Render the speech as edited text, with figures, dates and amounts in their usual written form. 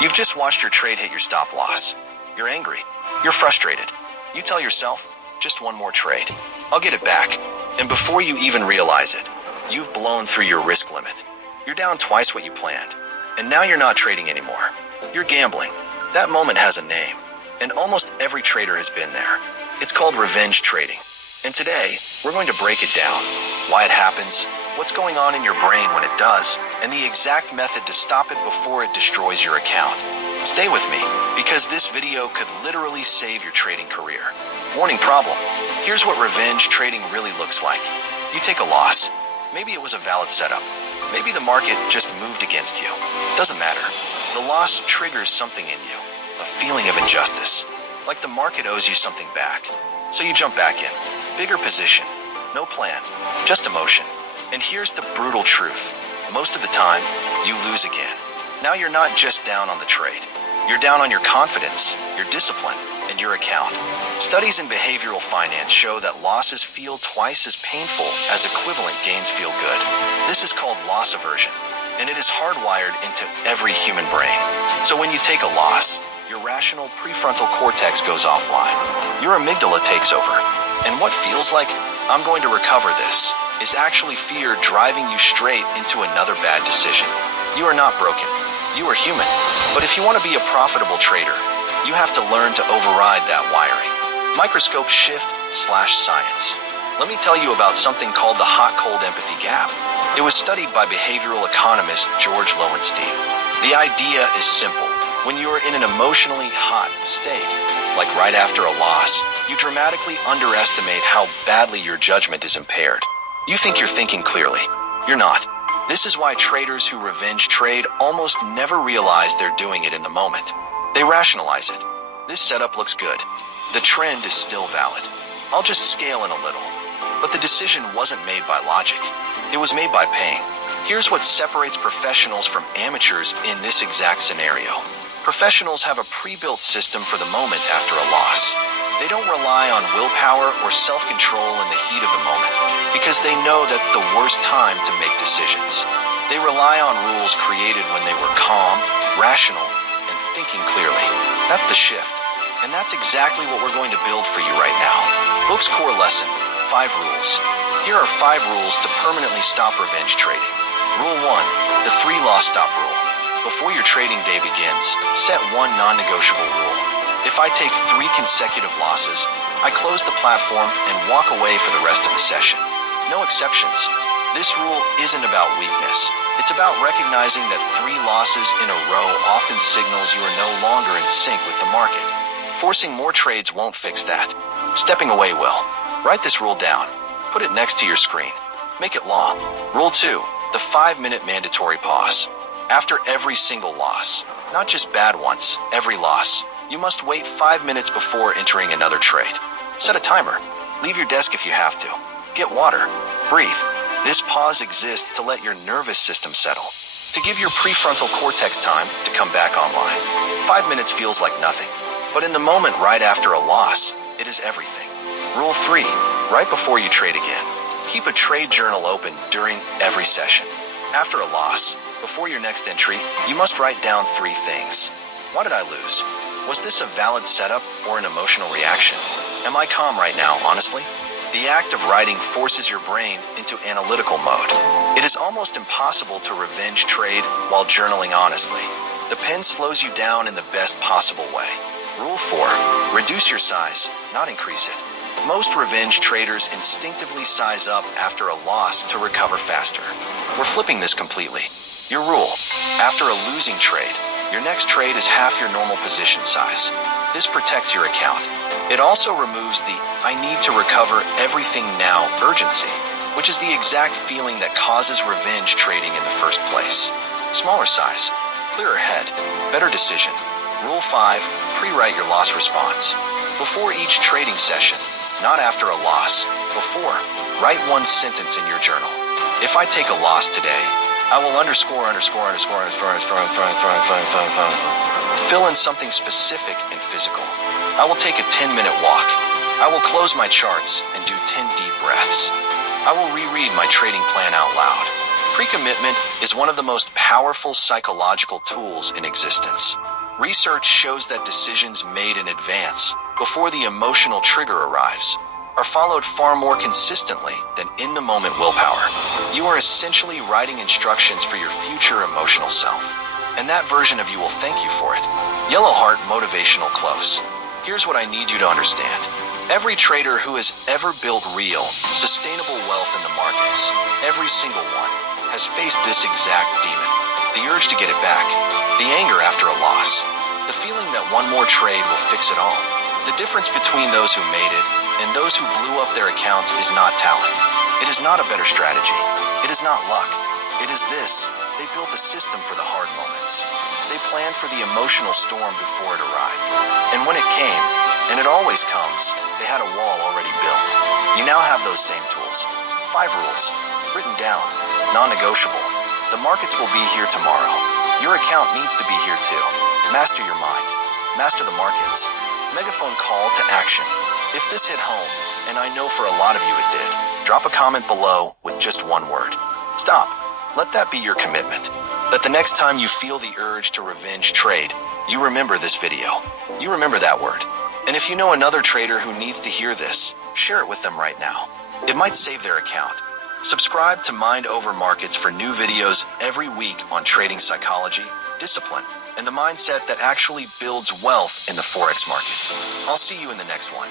You've just watched your trade hit your stop loss. You're angry. You're frustrated. You tell yourself, just one more trade. I'll get it back. And before you even realize it, you've blown through your risk limit. You're down twice what you planned. And now you're not trading anymore. You're gambling. That moment has a name. And almost every trader has been there. It's called revenge trading. And today, we're going to break it down. Why it happens, what's going on in your brain when it does, and the exact method to stop it before it destroys your account. Stay with me, because this video could literally save your trading career. Warning problem. Here's what revenge trading really looks like. You take a loss. Maybe it was a valid setup. Maybe the market just moved against you. Doesn't matter. The loss triggers something in you. A feeling of injustice. Like the market owes you something back. So you jump back in. Bigger position. No plan. Just emotion. And here's the brutal truth. Most of the time, you lose again. Now you're not just down on the trade. You're down on your confidence, your discipline, and your account. Studies in behavioral finance show that losses feel twice as painful as equivalent gains feel good. This is called loss aversion, and it is hardwired into every human brain. So when you take a loss, your rational prefrontal cortex goes offline. Your amygdala takes over. And what feels like, I'm going to recover this, is actually fear driving you straight into another bad decision. You are not broken. You are human. But if you want to be a profitable trader, you have to learn to override that wiring. Microscope shift/science. Let me tell you about something called the hot-cold empathy gap. It was studied by behavioral economist George Lowenstein. The idea is simple. When you are in an emotionally hot state, like right after a loss, you dramatically underestimate how badly your judgment is impaired. You think you're thinking clearly. You're not. This is why traders who revenge trade almost never realize they're doing it in the moment. They rationalize it. This setup looks good. The trend is still valid. I'll just scale in a little. But the decision wasn't made by logic. It was made by pain. Here's what separates professionals from amateurs in this exact scenario. Professionals have a pre-built system for the moment after a loss. They don't rely on willpower or self-control in the heat of the moment, because they know that's the worst time to make decisions. They rely on rules created when they were calm, rational, and thinking clearly. That's the shift. And that's exactly what we're going to build for you right now. Book's core lesson, 5 rules. Here are 5 rules to permanently stop revenge trading. Rule 1, the 3-loss stop rule. Before your trading day begins, set one non-negotiable rule. If I take 3 consecutive losses, I close the platform and walk away for the rest of the session. No exceptions. This rule isn't about weakness. It's about recognizing that 3 losses in a row often signals you are no longer in sync with the market. Forcing more trades won't fix that. Stepping away will. Write this rule down. Put it next to your screen. Make it law. Rule 2, the 5-minute mandatory pause. After every single loss, not just bad ones, every loss, you must wait 5 minutes before entering another trade. Set a timer. Leave your desk if you have to. Get water. Breathe. This pause exists to let your nervous system settle, to give your prefrontal cortex time to come back online. 5 minutes feels like nothing, but in the moment right after a loss, it is everything. Rule 3, right before you trade again. Keep a trade journal open during every session. After a loss, before your next entry, you must write down 3 things. Why did I lose? Was this a valid setup or an emotional reaction? Am I calm right now, honestly? The act of writing forces your brain into analytical mode. It is almost impossible to revenge trade while journaling honestly. The pen slows you down in the best possible way. Rule 4, reduce your size, not increase it. Most revenge traders instinctively size up after a loss to recover faster. We're flipping this completely. Your rule, after a losing trade, your next trade is half your normal position size. This protects your account. It also removes the I need to recover everything now urgency, which is the exact feeling that causes revenge trading in the first place. Smaller size, clearer head, better decision. Rule 5, pre-write your loss response. Before each trading session, not after a loss, before, write one sentence in your journal. If I take a loss today, I will fill in something specific and physical. I will take a 10-minute walk. I will close my charts and do 10 deep breaths. I will reread my trading plan out loud. Pre-commitment is one of the most powerful psychological tools in existence. Research shows that decisions made in advance, before the emotional trigger arrives, are followed far more consistently than in-the-moment willpower. You are essentially writing instructions for your future emotional self, and that version of you will thank you for it. Yellow Heart Motivational Close. Here's what I need you to understand. Every trader who has ever built real, sustainable wealth in the markets, every single one, has faced this exact demon. The urge to get it back, the anger after a loss, the feeling that one more trade will fix it all. The difference between those who made it and those who blew up their accounts is not talent. It is not a better strategy. It is not luck. It is this. They built a system for the hard moments. They planned for the emotional storm before it arrived. And when it came, and it always comes, they had a wall already built. You now have those same tools. 5 rules, written down, non-negotiable. The markets will be here tomorrow. Your account needs to be here too. Master your mind. Master the markets. Megaphone call to action. If this hit home, and I know for a lot of you it did, drop a comment below with just one word. Stop. Let that be your commitment. That the next time you feel the urge to revenge trade, you remember this video. You remember that word. And if you know another trader who needs to hear this, share it with them right now. It might save their account. Subscribe to Mind Over Markets for new videos every week on trading psychology, discipline, and the mindset that actually builds wealth in the Forex market. I'll see you in the next one.